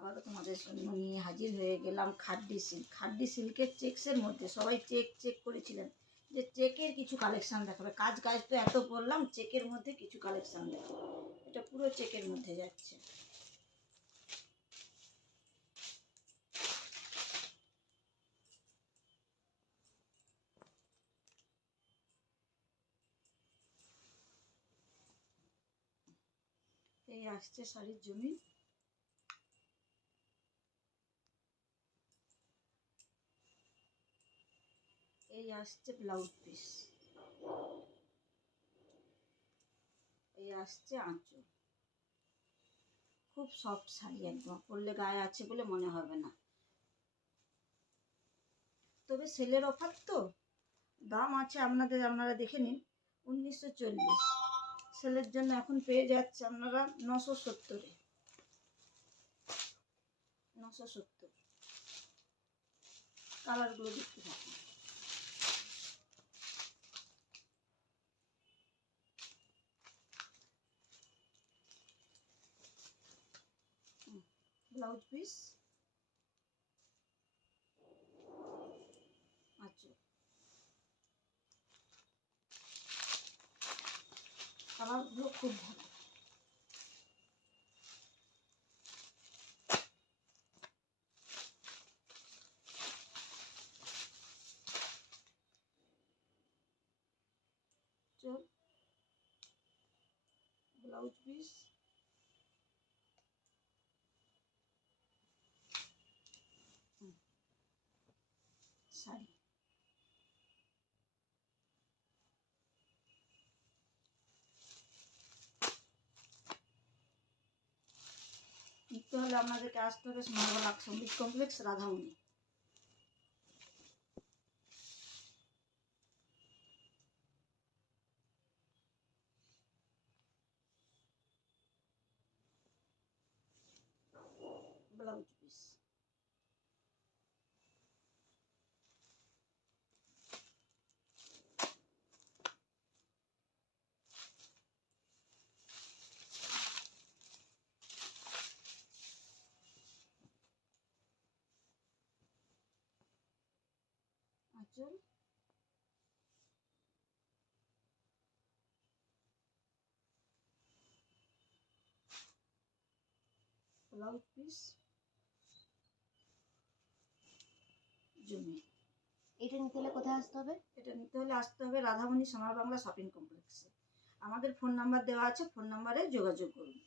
আবারও তোমাদের জন্য নিয়ে হাজির হয়ে গেলাম খাড্ডি সিল্ক। খাড্ডি সিল্কের চেক্সের মধ্যে সবাই চেক করেছিলেন যে চেকের কিছু কালেকশান দেখাবে। কাজ তো এত বললাম, চেকের মধ্যে কিছু কালেকশান দেখাবে। এটা পুরো চেকের মধ্যে যাচ্ছে। এই আসছে শাড়ির জমি, এই আসছে ব্লাউজ পিস, এই আসছে আঁচল। খুব সফট শাড়ি, একদম পরলে গায়ে আছে বলে মনে হবে না। তবে সেলের অফার তো, দাম আছে আপনারা দেখে নিন, 1940। সেলের জন্য এখন পেয়ে যাচ্ছে আপনারা 970-এ, 970। কালারগুলো দেখতে থাকুন। ব্লাউজ পিস, আচ্ছা, কালারগুলো খুব ভালো। চল, ব্লাউজ পিস, শাড়ি। নিতে হলে আপনাদেরকে আসতে হবে স্মারক সঙ্গীত কমপ্লেক্স, রাধামণি। ব্লাউজ পিস, আঁচল, ব্লাউজ পিস, জমি। এটা নিতে হলে কোথায় আসতে হবে? এটা নিতে হলে আসতে হবে রাধামণি সোনার বাংলা শপিং কমপ্লেক্সে। আমাদের ফোন নাম্বার দেওয়া আছে, ফোন নাম্বারে যোগাযোগ করুন।